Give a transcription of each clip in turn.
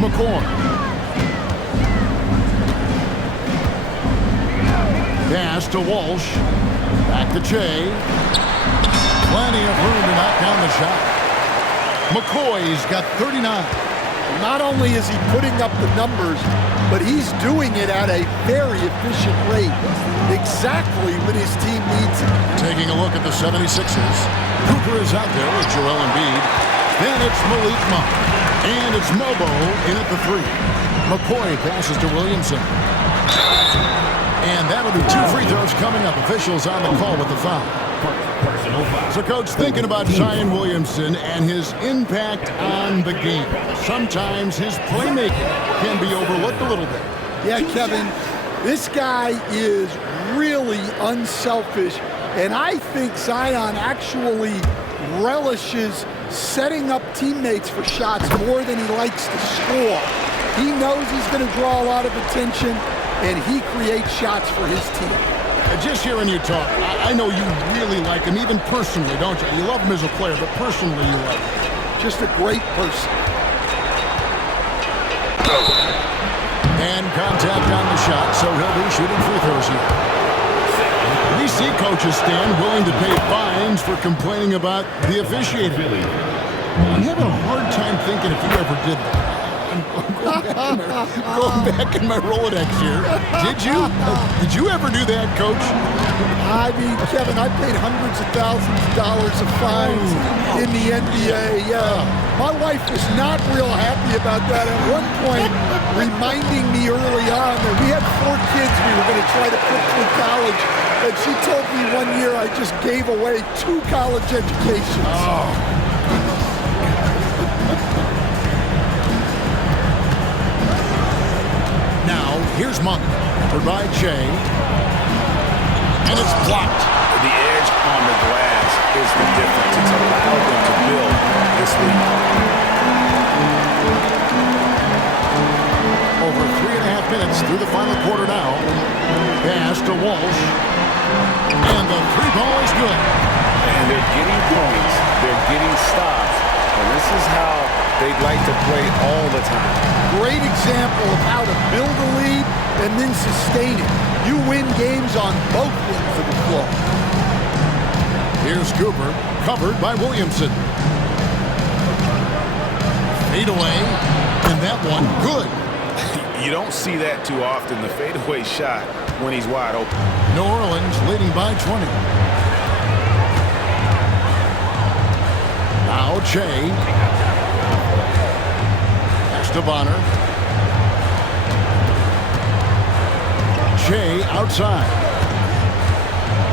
McCoy. Pass to Walsh. Back to Jay. Plenty of room to knock down the shot. McCoy's got 39. Not only is he putting up the numbers, but he's doing it at a very efficient rate. Exactly when his team needs it. Taking a look at the 76ers. Cooper is out there with Joel Embiid. Then it's Malik Monk. And it's Mobo in at the 3. McCoy passes to Williamson. And that'll be 2 free throws coming up. Officials on the call with the foul. So, Coach, thinking about Zion Williamson and his impact on the game. Sometimes his playmaking can be overlooked a little bit. Yeah, Kevin, this guy is really unselfish, and I think Zion actually relishes setting up teammates for shots more than he likes to score. He knows he's going to draw a lot of attention, and he creates shots for his team. Just hearing you talk, I know you really like him, even personally, don't you? You love him as a player, but personally you like him. Just a great person. And contact on the shot, so he'll be shooting free throws here. We see coaches stand willing to pay fines for complaining about the officiating. I'm having a hard time thinking if you ever did that. Going back in my Rolodex here. Did you ever do that, Coach? I mean, Kevin, I paid hundreds of thousands of dollars of fines in the NBA. My wife was not real happy about that at one point, reminding me early on that we had 4 kids we were going to try to put through college. And she told me one year I just gave away 2 college educations. Oh. Here's Monk, covered by Jay, and it's blocked. The edge on the glass is the difference. It's allowed them to build this lead. Over 3.5 minutes through the final quarter now. Pass to Walsh, and the 3-ball is good. And they're getting points, they're getting stops, and this is how they'd like to play all the time. Great example of how to build a lead and then sustain it. You win games on both ends of the floor. Here's Cooper, covered by Williamson. Fade away, and that one good. You don't see that too often, the fadeaway shot when he's wide open. New Orleans leading by 20. Now Jay. Pass to Bonner. Jay outside.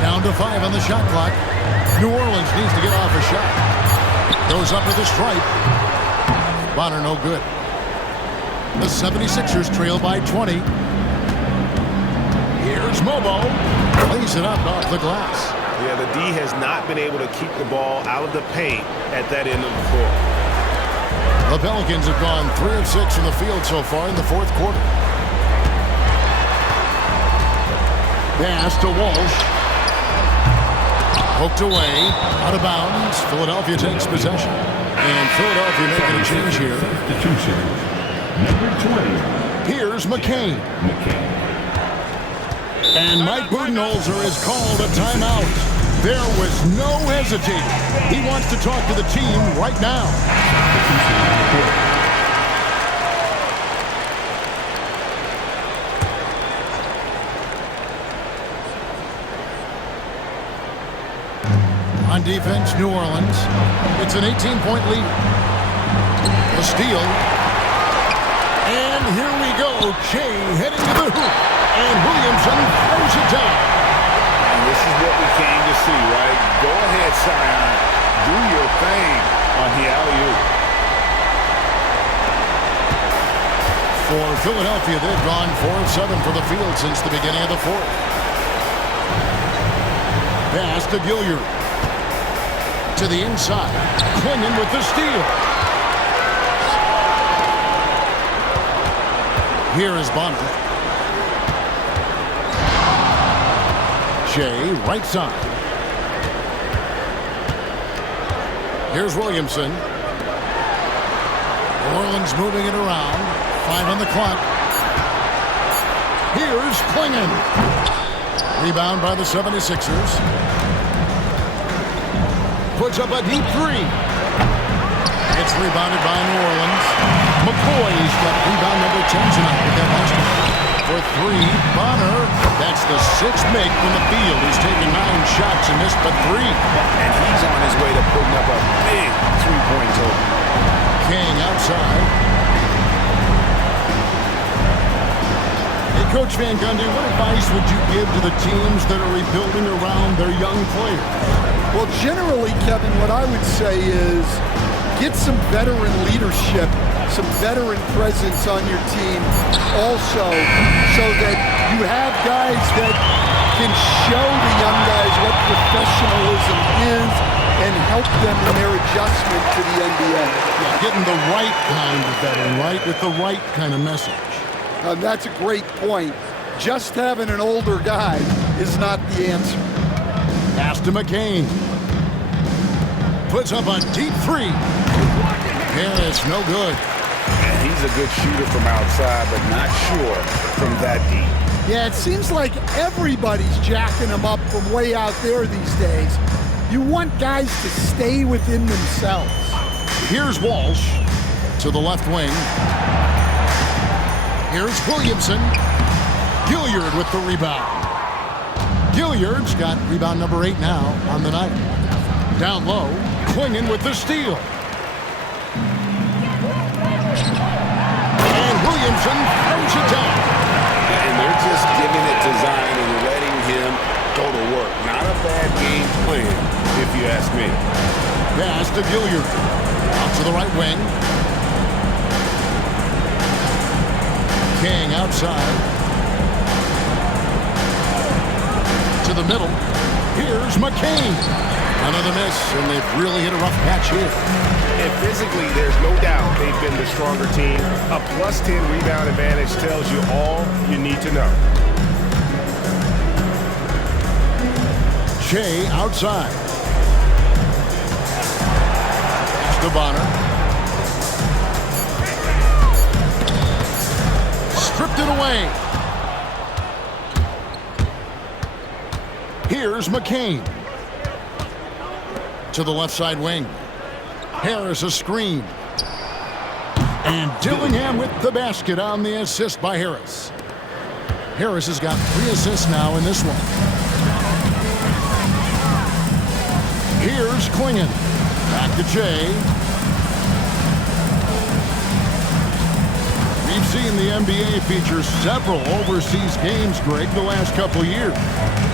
Down to 5 on the shot clock. New Orleans needs to get off a shot. Goes up to the stripe. Bonner no good. The 76ers trail by 20. Here's Mobo. Lays it up off the glass. Yeah, the D has not been able to keep the ball out of the paint at that end of the floor. The Pelicans have gone 3 of 6 from the field so far in the 4th quarter. Pass to Walsh. Poked away, out of bounds. Philadelphia takes possession. And Philadelphia making a change here. Number 20. Here's McCain. And Mike Budenholzer has called a timeout. There was no hesitating. He wants to talk to the team right now. On defense, New Orleans. It's an 18-point lead. The steal. And here we go. Jay heading to the hoop. And Williamson throws it down. And this is what we came to see, right? Go ahead, Zion. Do your thing on the alley-oop. For Philadelphia, they've gone 4 of 7 for the field since the beginning of the 4th. Pass to Gilliard. To the inside. Clingan with the steal. Here is Bonner. Jay, right side. Here's Williamson. New Orleans moving it around. 5 on the clock. Here's Klingon. Rebound by the 76ers. Puts up a deep three. It's rebounded by New Orleans. McCoy's got rebound number 10 tonight with that basket. For 3, Bonner. That's the 6th make from the field. He's taken 9 shots and missed but 3. And he's on his way to putting up a big three-point total. King outside. Hey, Coach Van Gundy, what advice would you give to the teams that are rebuilding around their young players? Well, generally, Kevin, what I would say is get some veteran leadership, some veteran presence on your team also, so that you have guys that can show the young guys what professionalism is and help them in their adjustment to the NBA. Yeah, getting the right kind of veteran, right, with the right kind of message. That's a great point. Just having an older guy is not the answer. Pass to McCain. Puts up a deep three. Harris, no good. And he's a good shooter from outside, but not sure from that deep. Yeah, it seems like everybody's jacking them up from way out there these days. You want guys to stay within themselves. Here's Walsh to the left wing. Here's Williamson. Gilliard with the rebound. Gilliard's got rebound number 8 now on the night. Down low, Klingon with the steal. And Williamson throws it down. And they're just giving it to Zion and letting him go to work. Not a bad game plan, if you ask me. Pass to Gilliard. Out to the right wing. King outside. To the middle. Here's McCain. Another miss, and they've really hit a rough patch here. And physically, there's no doubt they've been the stronger team. A +10 rebound advantage tells you all you need to know. Shea outside. Pass to Bonner. Stripped it away. Here's McCain. To the left side wing. Harris a screen. And Dillingham with the basket on the assist by Harris. Harris has got 3 assists now in this one. Here's Klingon. Back to Jay. We've seen the NBA feature several overseas games, Greg, the last couple of years.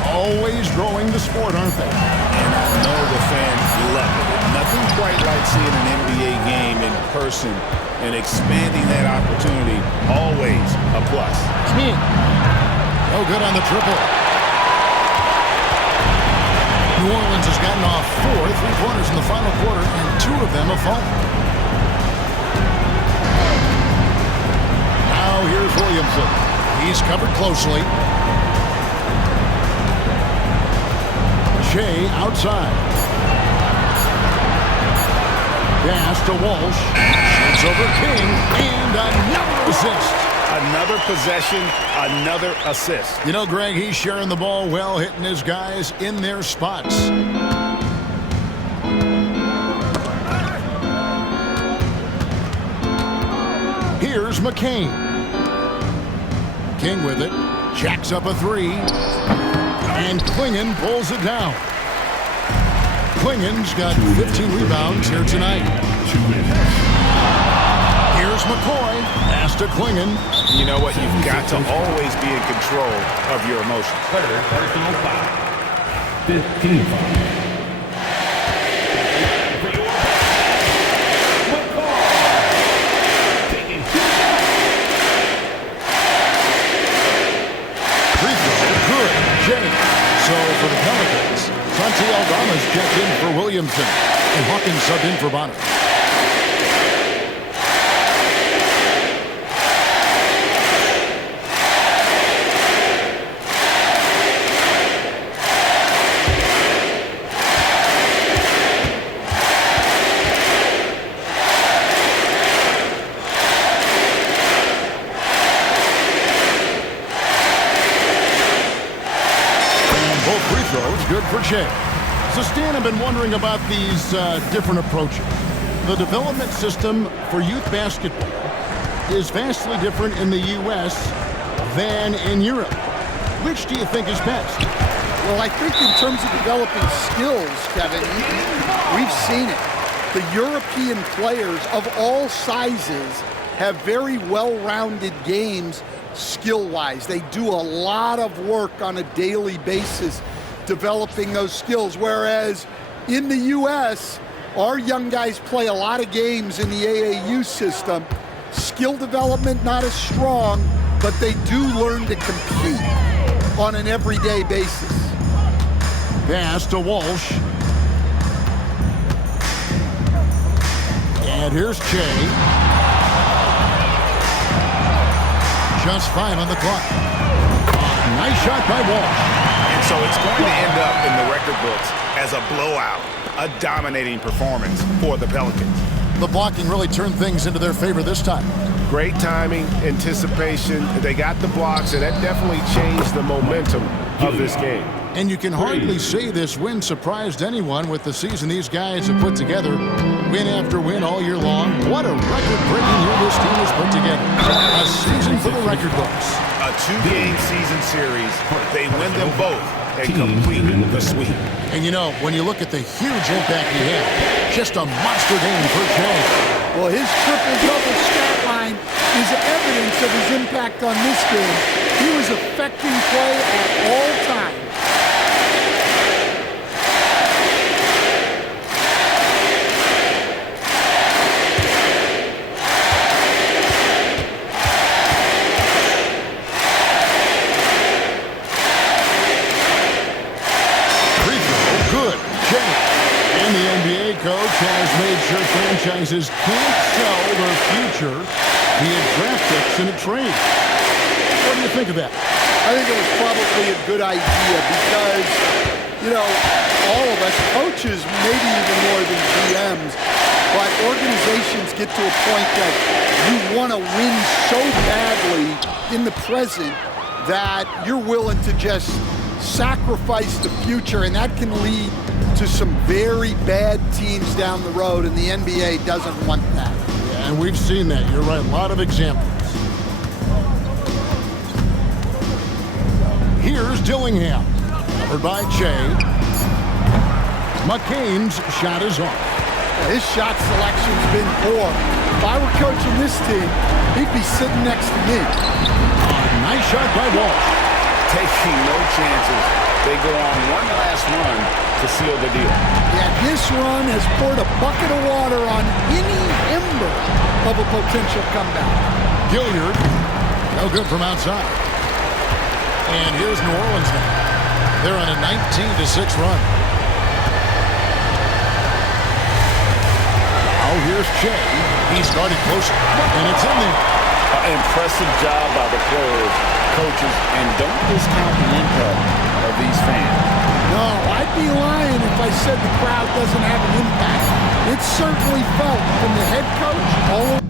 Always growing the sport, aren't they? And I know the fans love it. Nothing quite like seeing an NBA game in person and expanding that opportunity. Always a plus. King. No good on the triple. New Orleans has gotten off 4 3-pointers in the final quarter, and 2 of them have fallen. Now here's Williamson. He's covered closely. Shea outside. Pass to Walsh. Shoots over King. And another assist. Another possession, another assist. You know, Greg, he's sharing the ball well, hitting his guys in their spots. Here's McCain. King with it. Jacks up a 3. And Klingon pulls it down. Klingon's got 15 rebounds here tonight. Here's McCoy. Pass to Klingon. You know what? You've got to always be in control of your emotions. Personal foul. 15 foul. So for the Pelicans, Santi Aldama's checked in for Williamson, and Hawkins subbed in for Bonner. free throws, good for Che. So, Stan, I've been wondering about these different approaches. The development system for youth basketball is vastly different in the U.S. than in Europe. Which do you think is best? Well, I think in terms of developing skills, Kevin, we've seen it. The European players of all sizes have very well-rounded games skill-wise. They do a lot of work on a daily basis developing those skills, whereas in the U.S., our young guys play a lot of games in the AAU system. Skill development not as strong, but they do learn to compete on an everyday basis. Pass to Walsh. And here's Che. Just 5 on the clock. Nice shot by Walsh. And so it's going to end up in the record books as a blowout, a dominating performance for the Pelicans. The blocking really turned things into their favor this time. Great timing, anticipation. They got the blocks, and that definitely changed the momentum of this game. And you can hardly say this win surprised anyone with the season these guys have put together. Win after win all year long. What a record-breaking year this team has put together. A season for the record books. A 2-game season series. They win them both and complete the sweep. And you know, when you look at the huge impact he had, just a monster game for Che. Well, his triple-double stat line is evidence of his impact on this game. He was affecting play at all times. Coach has made sure franchises can't sell their future via draft picks in a trade. What do you think of that? I think it was probably a good idea because, you know, all of us, coaches, maybe even more than GMs, but organizations get to a point that you want to win so badly in the present that you're willing to just sacrifice the future, and that can lead to some very bad teams down the road, and the NBA doesn't want that. Yeah, and we've seen that. You're right. A lot of examples. Here's Dillingham, covered by Che. McCain's shot is off. His shot selection's been poor. If I were coaching this team, he'd be sitting next to me. Nice shot by Walsh. Taking no chances. They go on one last run to seal the deal. Yeah, this run has poured a bucket of water on any ember of a potential comeback. Gilliard, no good from outside. And here's New Orleans now. They're on a 19-6 run. Now here's Che. He's guarded closer, and it's in there. Impressive job by the players, coaches, and don't discount the impact of these fans. No, I'd be lying if I said the crowd doesn't have an impact. It's certainly felt from the head coach all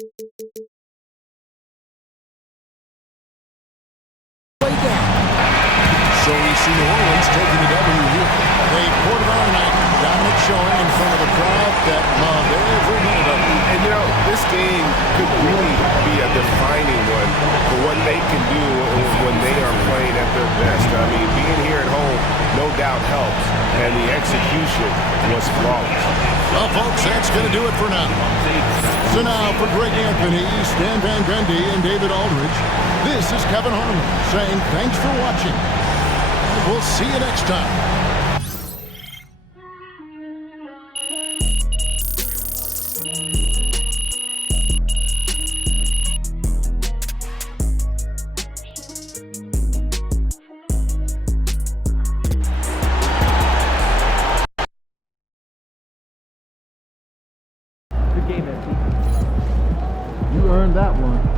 Way down. So we see New Orleans taking the W here. They quarterback tonight, dominant showing in front of a crowd that loved every minute of it. And, you know, this game could really be a defining one for what they can do when they are playing at their best. I mean, being here at home no doubt helps, and the execution was flawless. Well, folks, that's going to do it for now. So now, for Greg Anthony, Stan Van Gundy, and David Aldridge, this is Kevin Harlan saying thanks for watching. We'll see you next time. Good game, FT. You earned that one.